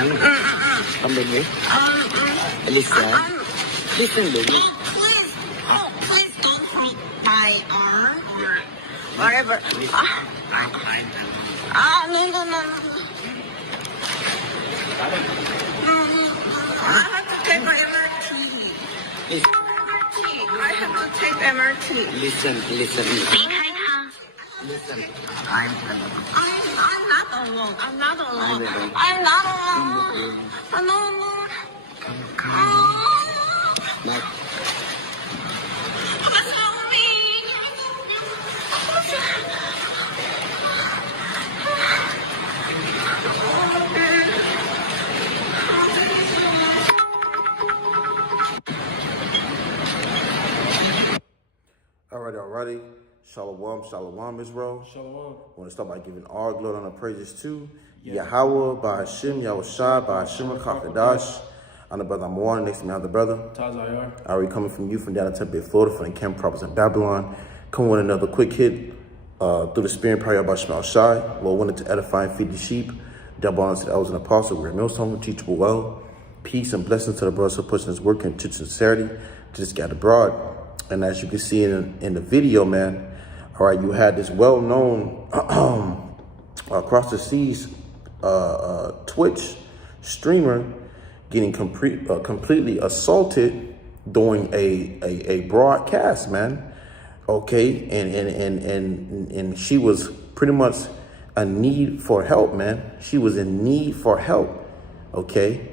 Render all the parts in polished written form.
Come with me. Listen. Listen, baby. Please don't meet my arm or whatever. No. I have to take my MRT. I have to take MRT. Listen. Listen. I'm not alone. I'm not alone. Mike. Alrighty. Shalom, Israel. Shalom. I want to start by giving all glory and praises to Yahweh, by Hashem, Yahushua, by Hashem, Kakadash. I'm the brother Amor, next to me, I'm the brother. Tazayar. I already coming from you from down in Tempe, Florida, from the camp properties in Babylon. Coming with another quick hit through the spirit and prayer by Shema Shai. Lord wanted to edify and feed the sheep. Double honor to the elders and apostles. We're millstone, teachable well. Peace and blessings to the brothers who push his work into sincerity to this scattered abroad. And as you can see in the video, man, all right, you had this well-known across the seas Twitch streamer getting completely assaulted during a broadcast, man. Okay, and she was pretty much a need for help, man. She was in need for help. Okay,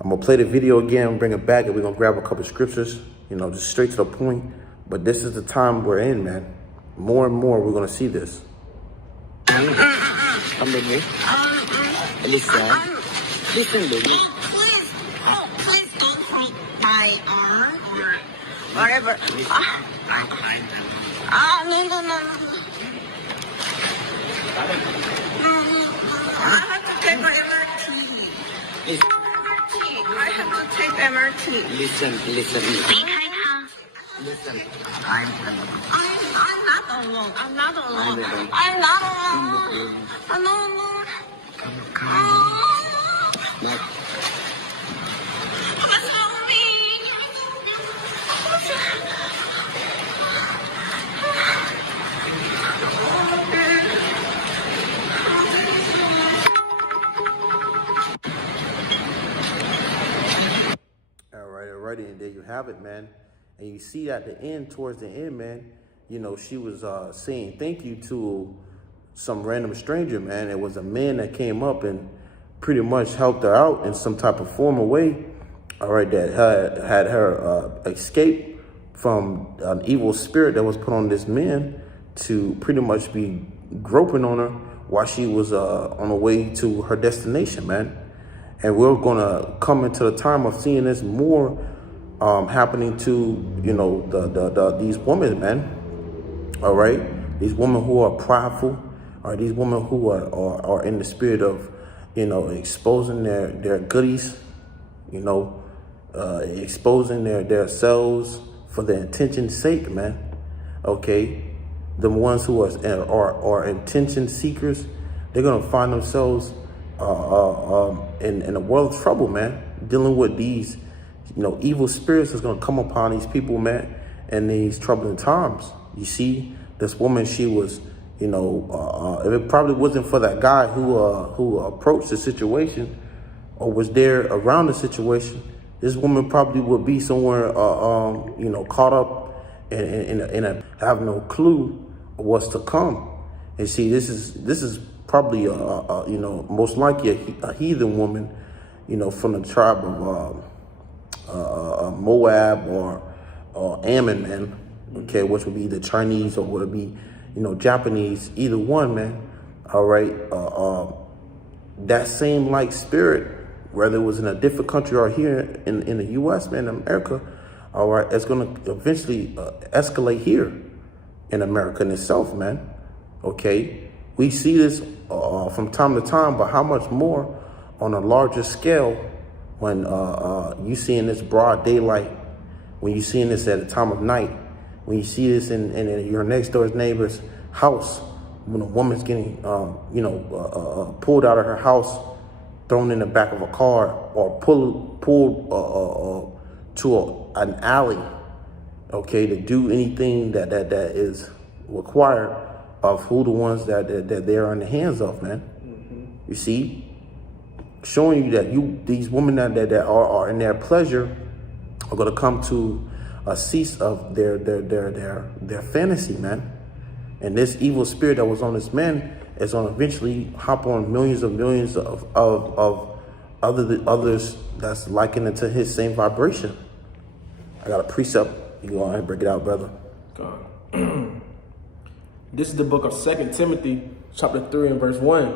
I'm gonna play the video again, bring it back, and we're gonna grab a couple scriptures, you know, just straight to the point. But this is the time we're in, man. More and more, we're gonna see this. Come with me. Listen, baby. Please don't meet my arm or whatever. No. I have to take my MRT. I have to take MRT. Listen. I'm not alone. Mike. Alrighty, and there you have it, man. And you see at the end, towards the end, man, you know, she was saying thank you to some random stranger, man. It was a man that came up and pretty much helped her out in some type of formal way. All right, that had her escape from an evil spirit that was put on this man to pretty much be groping on her while she was on her way to her destination, man. And we're gonna come into the time of seeing this more happening to, you know, these women, man. All right, these women who are prideful, or these women who are in the spirit of, you know, exposing their goodies, you know, exposing their selves for their intention's sake, man. Okay, the ones who are intention seekers, they're gonna find themselves in a world of trouble, man, dealing with these, you know, evil spirits that's gonna come upon these people, man, in these troubling times. You see, this woman, she was, you know, if it probably wasn't for that guy who approached the situation or was there around the situation, this woman probably would be somewhere, you know, caught up in have no clue of what's to come. And see, this is probably you know, most likely a heathen woman, you know, from the tribe of Moab or Ammon, man. Okay, which would be the Chinese or would it be, you know, Japanese, either one, man. All right, that same like spirit, whether it was in a different country or here in the U.S., man, in America, all right, it's gonna eventually escalate here in America in itself, man. Okay, we see this from time to time, but how much more on a larger scale when you seeing this broad daylight, when you seeing this at a time of night, when you see this in your next door neighbor's house, when a woman's getting, you know, pulled out of her house thrown in the back of a car or pulled to an alley, okay, to do anything that is required of who the ones that they're in the hands of, man. You see, showing you that these women that are in their pleasure are going to come to a cease of their fantasy, man. And this evil spirit that was on this man is going to eventually hop on millions of others that's likened it to his same vibration. I got a precept. You go ahead and break it out, brother. God. This is the book of 2 Timothy, chapter 3 and verse 1.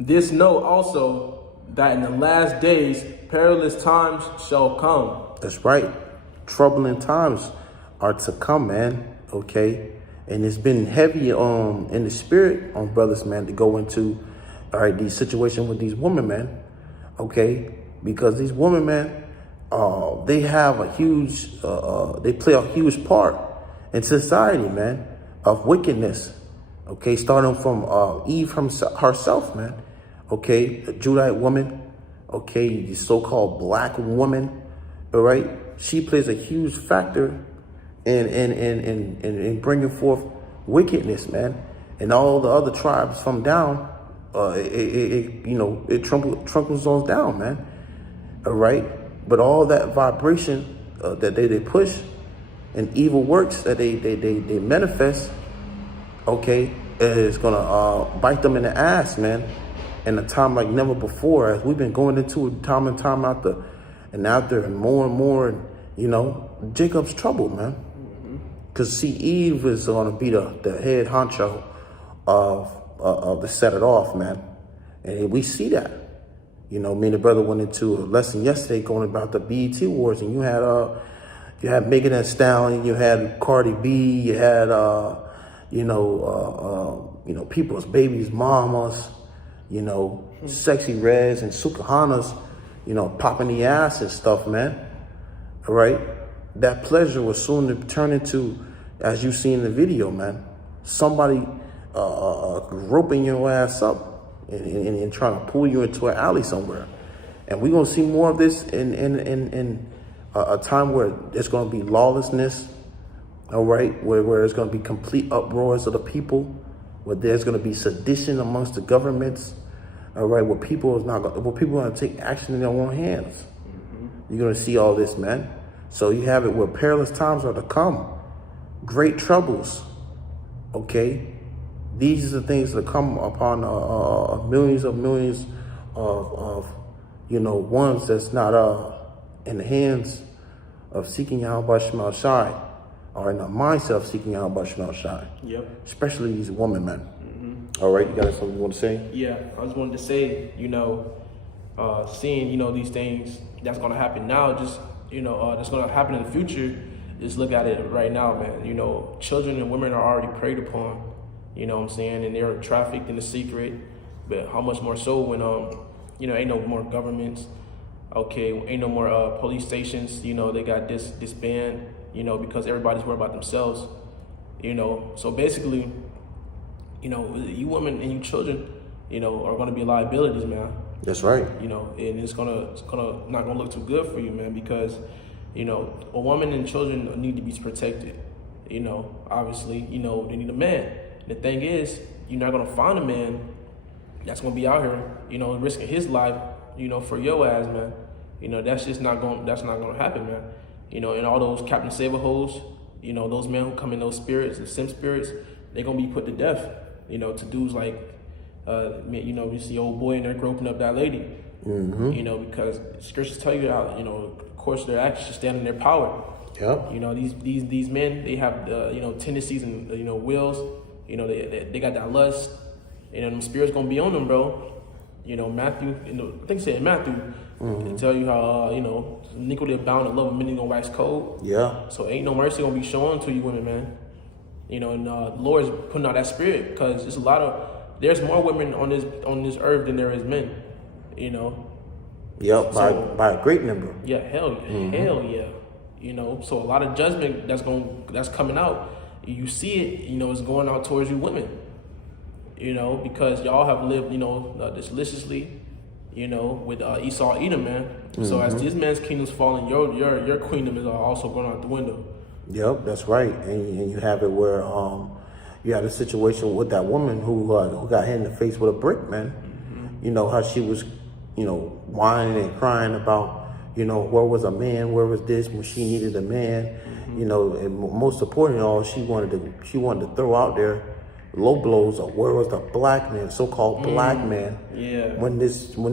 This know also that in the last days perilous times shall come. That's right. Troubling times are to come, man. Okay. And it's been heavy in the spirit on brothers, man, to go into these situations with these women, man. Okay. Because these women, man, they have a huge they play a huge part in society, man, of wickedness. Okay, starting from Eve herself, man. Okay, the Judite woman, okay, the so-called black woman, all right, she plays a huge factor in bringing forth wickedness, man. And all the other tribes from down, it trumples on down, man. All right, but all that vibration that they push and evil works that they manifest, okay, is gonna bite them in the ass, man. In a time like never before, as we've been going into it time and time out there, and more, Jacob's trouble, man. Because see, Eve is gonna be the head honcho of the set it off, man, and we see that. Me and the brother went into a lesson yesterday going about the BET Awards, and you had Megan Thee Stallion, you had Cardi B, you had people's babies, mamas, Sexy Reds and Sukahanas, popping the ass and stuff, man. All right. That pleasure was soon to turn into, as you see in the video, man, somebody roping your ass up and trying to pull you into an alley somewhere. And we're going to see more of this in a time where there's going to be lawlessness, all right, where there's going to be complete uproars of the people, where there's going to be sedition amongst the governments, all right, where people are going to take action in their own hands. You're going to see all this, man. So you have it where perilous times are to come, great troubles, okay? These are the things that come upon millions of ones that's not in the hands of seeking Yahweh Shema Shai, or in the mindset of seeking Yahweh Shema Shai. Yep. Especially these women, man. All right, you got something you want to say? Yeah, I just wanted to say, seeing, these things that's going to happen now, just, that's going to happen in the future, just look at it right now, man. Children and women are already preyed upon, you know what I'm saying? And they're trafficked in the secret, but how much more so when, ain't no more governments, okay, ain't no more police stations, they got disbanded, because everybody's worried about themselves, So basically, you women and you children, are going to be liabilities, man. That's right. And it's gonna not gonna look too good for you, man, because, a woman and children need to be protected. Obviously, they need a man. The thing is, you're not gonna find a man that's gonna be out here, risking his life, for your ass, man. That's not gonna happen, man. And all those Captain Saver hoes, those men who come in those spirits, the sim spirits, they're gonna be put to death, to dudes like, you see old boy in there groping up that lady, because scriptures tell you how, of course their actions should stand in their power. Yep. These men, they have, tendencies and, wills, they got that lust, and them spirits gonna be on them, bro. Matthew, I think it said in Matthew, they tell you how, iniquity abound and love of many gonna wax cold. Yeah. So ain't no mercy gonna be shown to you women, man. And the Lord is putting out that spirit, because there's more women on this earth than there is men, Yep, by a great number. Yeah, hell yeah. So a lot of judgment that's coming out. You see it, it's going out towards you women, because y'all have lived, deliciously, you know, with Esau, Edom, man. So as this man's kingdom's falling, your queendom is also going out the window. Yep, that's right. And you have it where you had a situation with that woman who got hit in the face with a brick, man. You know, how she was, you know, whining and crying about, you know, where was a man, where was this when she needed a man, you know, and most importantly, all she wanted to throw out there low blows of where was the black man, so-called black man. Yeah. When this you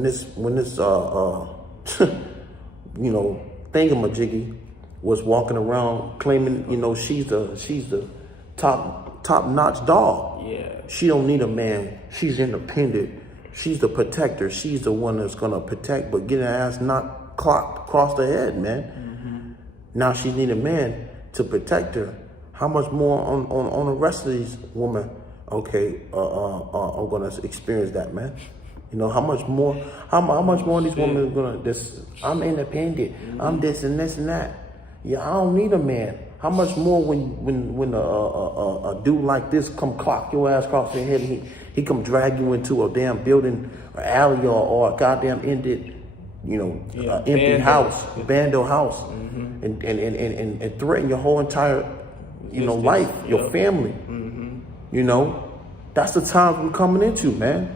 know, thingamajiggy was walking around claiming, you know, she's the top-notch dog. Yeah. She don't need a man. She's independent. She's the protector. She's the one that's gonna protect, but getting her ass knocked across the head, man. Now she need a man to protect her. How much more on the rest of these women? Okay, are gonna experience that, man. You know, how much more? How much more these women are gonna this? I'm independent. I'm this and this and that. Yeah, I don't need a man. How much more when a dude like this come clock your ass across your head and he come drag you into a damn building or alley or a goddamn ended, you know, empty house, bando house, and threaten your whole entire, you know, life, your family. You know, that's the times we're coming into, man.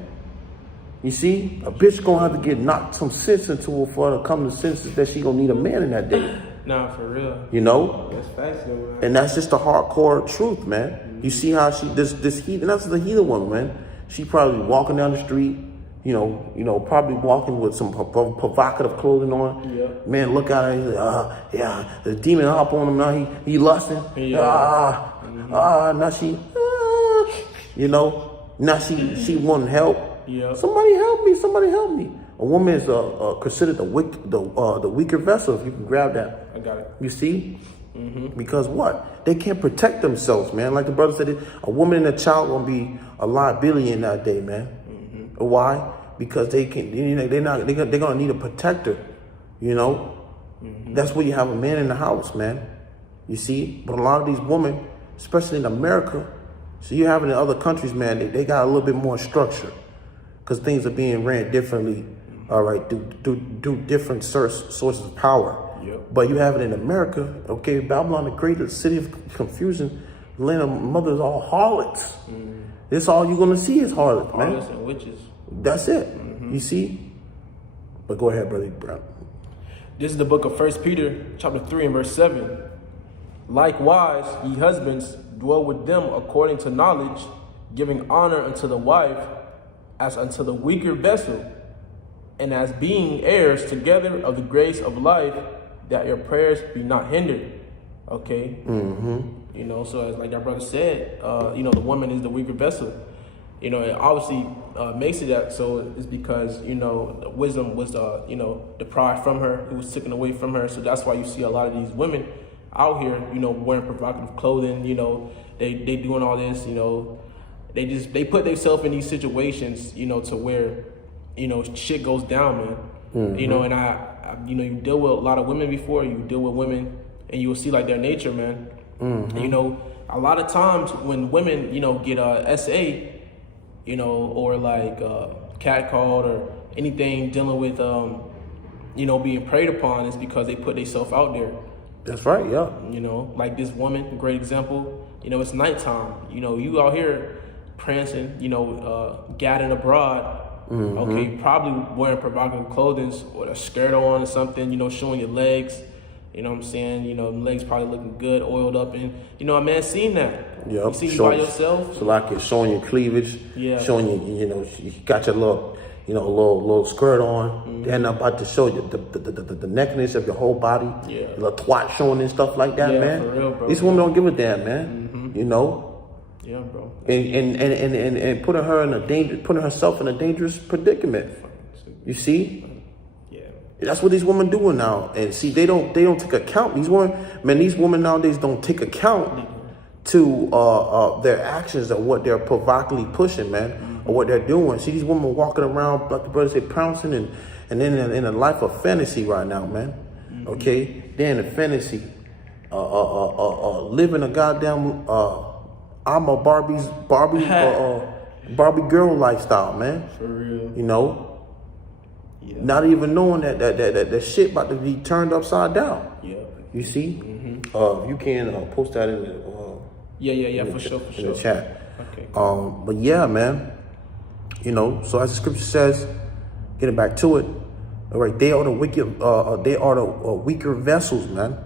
You see, a bitch gonna have to get knocked some sense into her for her to come to senses that she gonna need a man in that day. Nah, for real. You know? That's facts, though, man. And that's just the hardcore truth, man. You see how this heathen, that's the heathen one, man. She probably walking down the street, you know, probably walking with some provocative clothing on. Yeah. Man, look at her. He's like, yeah, the demon hop on him now. He lusting. Yeah. Now she, you know, now she wanting help. Yeah. Somebody help me. Somebody help me. A woman is considered the weaker vessel. If you can grab that. I got it. You see? Because what? They can't protect themselves, man. Like the brother said, a woman and a child gonna be a liability in that day, man. Why? Because they can. They're gonna need a protector. You know. That's where you have a man in the house, man. You see. But a lot of these women, especially in America, so you have it in other countries, man. They got a little bit more structure because things are being ran differently. All right, do different sources of power. Yep. But you have it in America, okay? Babylon, the great city of confusion, land of mothers, all harlots. This all you're gonna see is harlots, man. Harlots and witches. That's it. You see? But go ahead, brother Brown. This is the book of 1 Peter, chapter 3 and verse 7. Likewise, ye husbands, dwell with them according to knowledge, giving honor unto the wife as unto the weaker vessel, and as being heirs together of the grace of life, that your prayers be not hindered. Okay? You know, so as like our brother said, you know, the woman is the weaker vessel. You know, it obviously makes it that so it's because, you know, wisdom was, you know, deprived from her. It was taken away from her. So that's why you see a lot of these women out here, you know, wearing provocative clothing, you know, they doing all this, you know, they put themselves in these situations, you know, to where, you know, shit goes down, man. You know, and I, you know, you deal with a lot of women before, you deal with women and you will see like their nature, man. You know, a lot of times when women, you know, get SA, you know, or like catcalled or anything dealing with, you know, being preyed upon is because they put themselves out there. That's right, yeah. You know, like this woman, a great example, you know, it's nighttime. You know, you out here prancing, you know, gadding abroad. Okay, probably wearing provocative clothing or a skirt on or something, you know, showing your legs. You know what I'm saying? You know, legs probably looking good, oiled up, and you know, a man seen that. Yep. You see you by yourself. So like it's showing your cleavage, showing you know, you got your little, you know, little skirt on. Then I'm about to show you the necklace of your whole body. Yeah. Your little twat showing and stuff like that, man. For real, bro. These women don't give a damn, man. You know. Yeah, bro. And putting her in putting herself in a dangerous predicament. You see? That's what these women doing now. And see, they don't take account. These women nowadays don't take account to their actions or what they're provocatively pushing, man, or what they're doing. See, these women walking around, like the brother said, pouncing and then in a life of fantasy right now, man. Okay? They're in a fantasy. Living a goddamn I'm a Barbie girl lifestyle, man. For real. You know? Yeah. Not even knowing that shit about to be turned upside down. Yeah. You see? You can post that in the For sure. in the chat. Okay. Cool. But yeah, man. You know, so as the scripture says, getting back to it, all right, they are the wicked, they are the weaker vessels, man.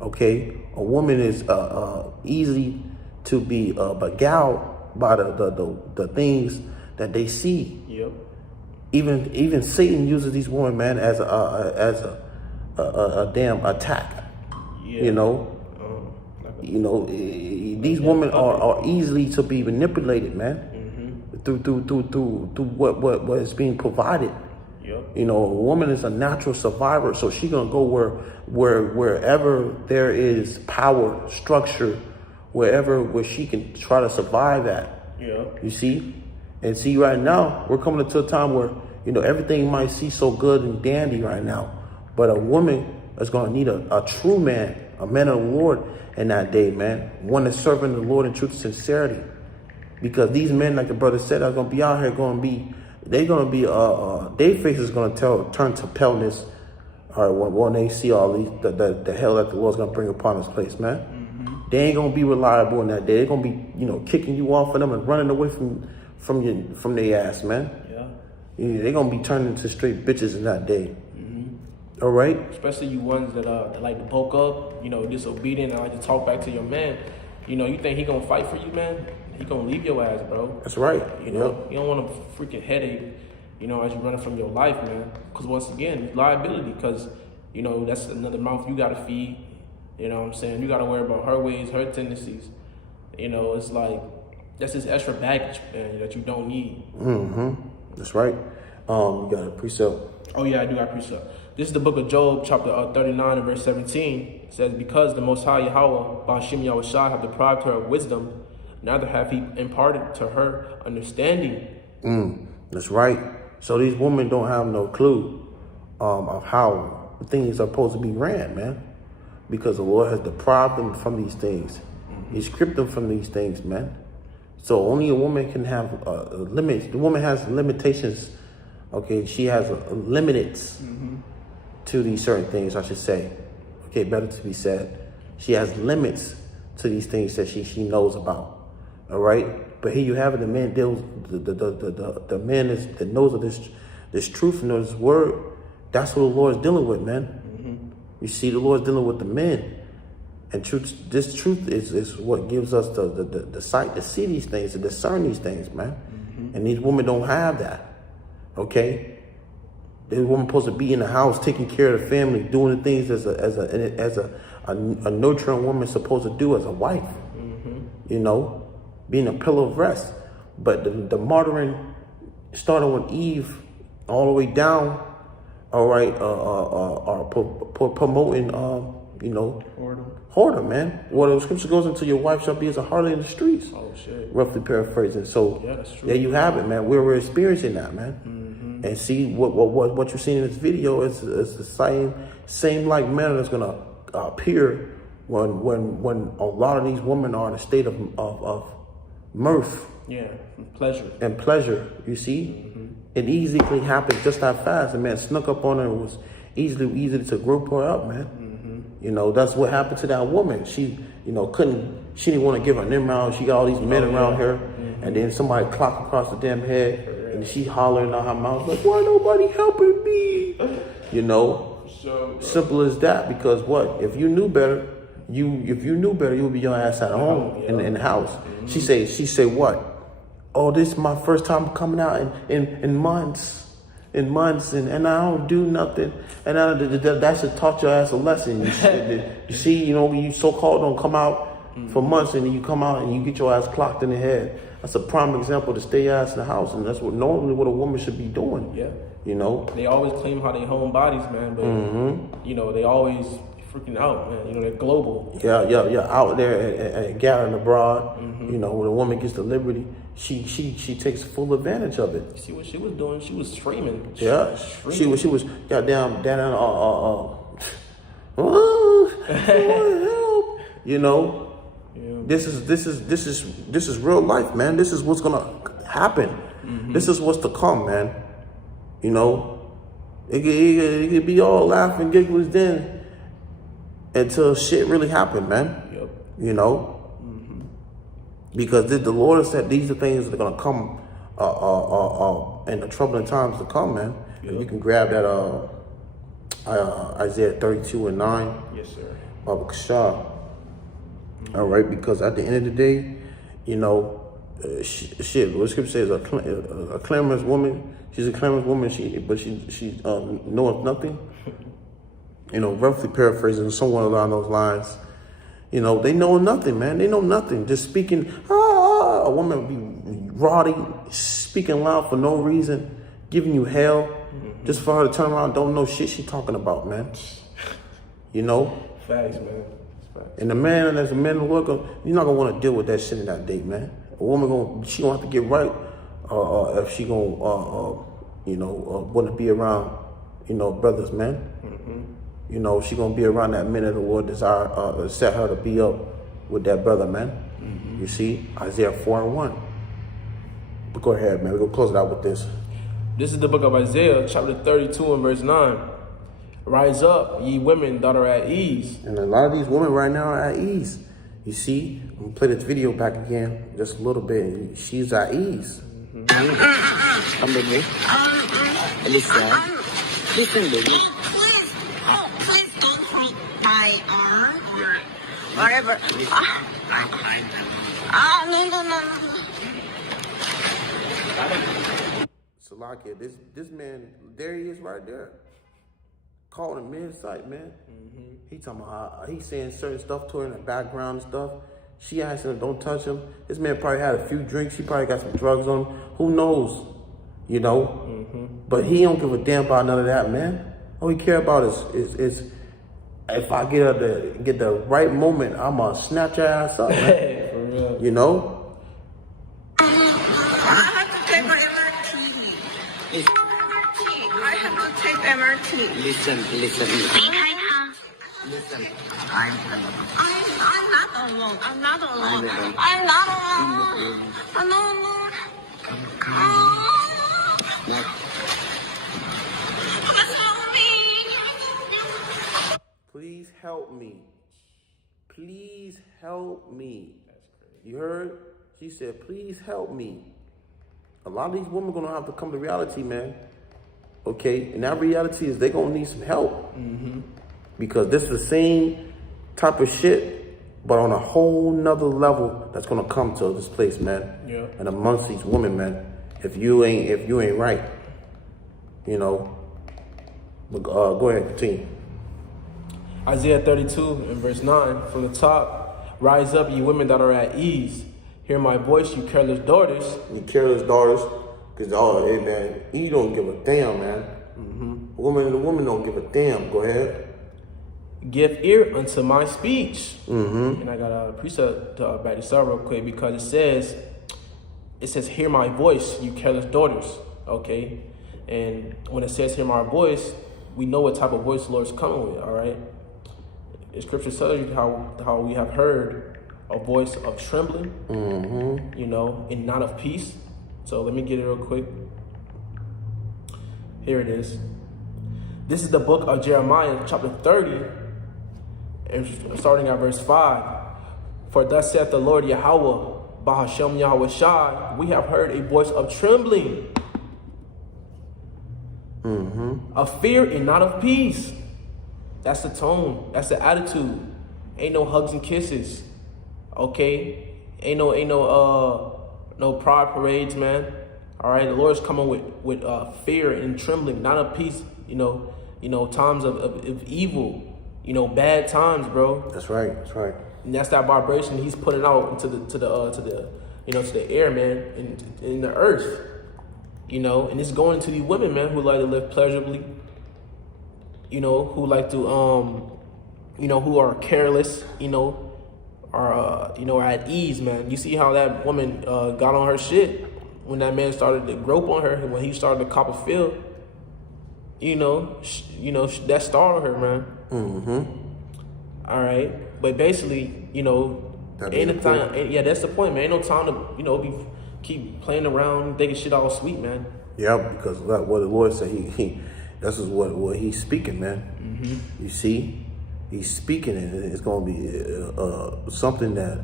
Okay, a woman is easy to be beguiled by the things that they see. Yep. Even Satan uses these women, man, as a damn attack. Yeah. You know, these women are easily to be manipulated, man. Through what is being provided. Yep. You know, a woman is a natural survivor, so she's gonna go wherever there is power, structure, where she can try to survive at. Yeah. You see? And see, right now, we're coming into a time where, you know, everything might seem so good and dandy right now. But a woman is gonna need a true man, a man of the Lord in that day, man. One that's serving the Lord in truth and sincerity. Because these men, like the brother said, are gonna be out here their face is gonna turn to paleness. All right, when they see all these the hell that the Lord's gonna bring upon this place, man. They ain't gonna be reliable in that day. They're gonna be, you know, kicking you off of them and running away from their ass, man. Yeah. They're gonna be turning into straight bitches in that day. All right. Especially you ones that like to poke up, you know, disobedient and like to talk back to your man. You know, you think he gonna fight for you, man? He gonna leave your ass, bro. That's right. You know, you don't want a freaking headache, you know, as you're running from your life, man. Because once again, it's liability. Because, you know, that's another mouth you gotta feed. You know what I'm saying? You gotta worry about her ways, her tendencies. You know, it's like that's just extra baggage, man, that you don't need. That's right. You got a precept. Oh yeah, I do got a precept. This is the book of Job, chapter 39 and verse 17. It says, because the Most High Yahweh, Ba'ashim Yahushua, have deprived her of wisdom, neither have he imparted to her understanding. That's right. So these women don't have no clue of how things are supposed to be ran, man. Because the Lord has deprived them from these things. He stripped them from these things, man. So only a woman can have limits. The woman has limitations. Okay, she has limits to these certain things, I should say. Okay, better to be said. She has limits to these things that she knows about. All right, but here you have it. The man deals. The man that knows of this truth and this word. That's what the Lord is dealing with, man. You see, the Lord is dealing with the men, and truth. This truth is what gives us the sight to see these things, to discern these things, man. And these women don't have that. Okay, this woman supposed to be in the house, taking care of the family, doing the things as a nurturing woman supposed to do as a wife. You know. Being a pillar of rest. But the martyring, starting with Eve all the way down, all right, are promoting, you know, whoredom, man. Well, the scripture goes into your wife shall be as a harlot in the streets. Oh, shit. Roughly paraphrasing. So, yeah, that's true. There you have it, man. We're experiencing that, man. And see, what you're seeing in this video is the same like manner that's going to appear when a lot of these women are in a state of mirth, and pleasure. You see, it easily happened just that fast. The man snuck up on her. It was easy to group her up, man. You know, that's what happened to that woman. She, you know, she didn't want to give her name out. She got all these men around her, and then somebody clocked across the damn head, and she hollering out her mouth like, "Why nobody helping me?" You know, simple as that. Because what if you knew better? If you knew better, you would be your ass at home in the house. She say what? Oh, this is my first time coming out in months, and I don't do nothing. And that should taught your ass a lesson. You see, you know, you so-called don't come out for months, and then you come out and you get your ass clocked in the head. That's a prime example to stay your ass in the house, and that's normally what a woman should be doing. Yeah. You know, they always claim how they home bodies, man, but you know, they always freaking out, man. You know, they're global. Yeah. Out there and gathering abroad. You know, when a woman gets the liberty, she takes full advantage of it. You see what she was doing? She was streaming. Yeah, she was goddamn down. Help! You know, this is real life, man. This is what's gonna happen. This is what's to come, man. You know, It could be all laughing, giggles then until shit really happened, man. Yep. You know? Because the Lord said these are things that are going to come in the troubling times to come, man. Yep. You can grab that Isaiah 32:9. Yes, sir. Baba Kashar. All right, because at the end of the day, you know, shit. What Scripture says, a clamorous woman. She's a clamorous woman. She knoweth nothing. You know, roughly paraphrasing, somewhere along those lines. You know, they know nothing, man. They know nothing. Just speaking. A woman be rowdy, speaking loud for no reason, giving you hell, just for her to turn around, don't know shit she talking about, man. You know. Facts, man. Facts. And the man, as a man of work, you're not gonna want to deal with that shit in that date, man. A woman she gonna have to get right, if she gonna, want to be around, brothers, man. You know, she gonna be around that man of the Lord desire, set her to be up with that brother, man. You see, Isaiah 4:1. But go ahead, man. We're gonna close it out with this. This is the book of Isaiah, chapter 32 and verse 9. Rise up, ye women that are at ease. And a lot of these women right now are at ease. You see, I'm gonna play this video back again, just a little bit. She's at ease. Come with me. Listen, baby. Please don't meet my arm. Whatever. No. Salakia, this man, there he is right there. Called him mid-sight, man. He talking about he's saying certain stuff to her in the background and stuff. She asked him, don't touch him. This man probably had a few drinks. He probably got some drugs on him. Who knows? You know? But he don't give a damn about none of that, man. All he care about is if I get the right moment, I'm gonna snatch your ass up, man. For real. You know? I have to take my MRT. I have to take MRT. Listen. Listen. I'm not alone. I'm not alone. not. Please help me. Please help me. You heard? She said, please help me. A lot of these women are going to have to come to reality, man. Okay? And that reality is they're going to need some help. Because this is the same type of shit, but on a whole nother level that's going to come to this place, man. Yeah. And amongst these women, man. If you ain't right. You know. But, go ahead, continue. Isaiah 32 and verse 9 from the top. Rise up, ye women that are at ease. Hear my voice, you careless daughters. You careless daughters. Because, hey, man, you don't give a damn, man. The woman don't give a damn. Go ahead. Give ear unto my speech. And I got a precept to back this up real quick because it says, hear my voice, you careless daughters. Okay? And when it says hear my voice, we know what type of voice the Lord's coming with, all right? The scripture tells you how we have heard a voice of trembling, you know, and not of peace. So let me get it real quick. Here it is. This is the book of Jeremiah, chapter 30, and starting at verse 5. For thus saith the Lord Yahweh, Bahashem Yahweh Shai, we have heard a voice of trembling, of fear and not of peace. That's the tone. That's the attitude. Ain't no hugs and kisses. Okay? Ain't no pride parades, man. All right? The Lord's coming with fear and trembling, not of peace. You know, times of evil. You know, bad times, bro. That's right. That's right. And that's that vibration He's putting out into the air, man, in the earth. You know, and it's going to these women, man, who like to live pleasurably. You know, who like to, who are careless, are at ease, man. You see how that woman got on her shit when that man started to grope on her, when he started to cop a feel. That startled her, man. All right, but basically, ain't no time. That's the point, man. Ain't no time to, keep playing around, thinking shit all sweet, man. Yeah, because what the Lord said, he This is what he's speaking, man. You see, he's speaking, and it's going to be something that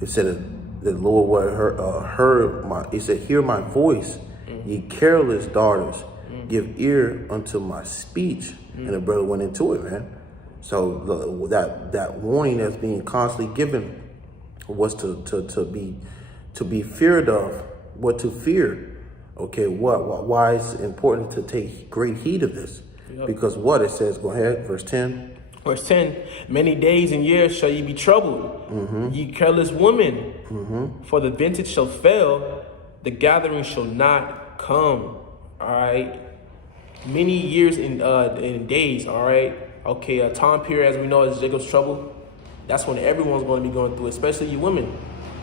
it said the Lord heard my. He said, "Hear my voice, ye careless daughters, give ear unto my speech." And the brother went into it, man. So that warning that's being constantly given was to be feared of, what to fear. Okay, why it's important to take great heed of this? Yep. Because what it says, go ahead, verse 10. Verse 10, many days and years shall ye be troubled, ye careless women, for the vintage shall fail, the gathering shall not come. All right, many years in days. All right, okay, a time period as we know is Jacob's trouble. That's when everyone's going to be going through, especially you women.